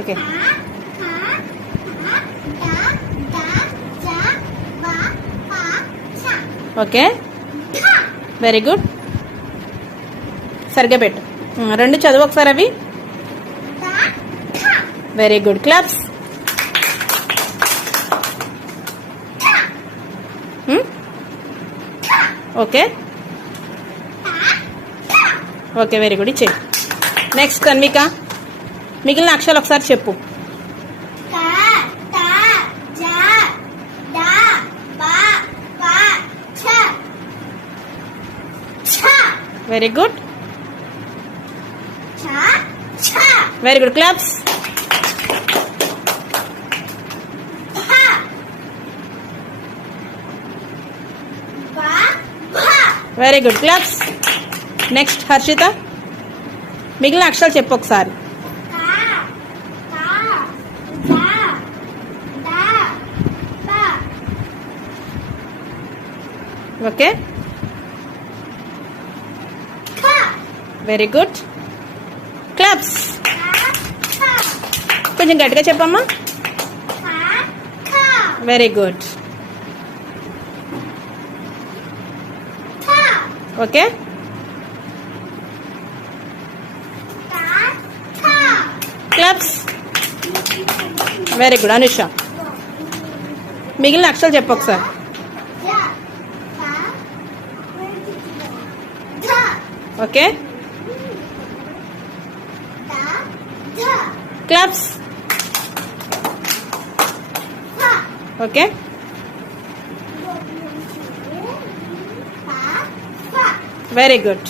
Okay. Okay, very good. సరిగ్గా పెట్టు. రెండు చదువు ఒకసారి అవి. Very good. Claps. Okay okay, very good. ఇచ్చే. నెక్స్ట్ కన్విక, మిగిలిన అక్షరాలు ఒకసారి చెప్పు. Very good, very good. Claps. Very good. Claps. Next Harshita, మిగిలిన అక్షరాలు చెప్పు ఒకసారి. Okay, very good. క్లాప్స్. కొంచెం గట్టిగా చెప్పమ్మా. Very good. Okay, claps. Very good. Anusha, మిగిలిన అక్షరాలు చెప్పు ఒకసారి. Okay, claps. Okay, very good.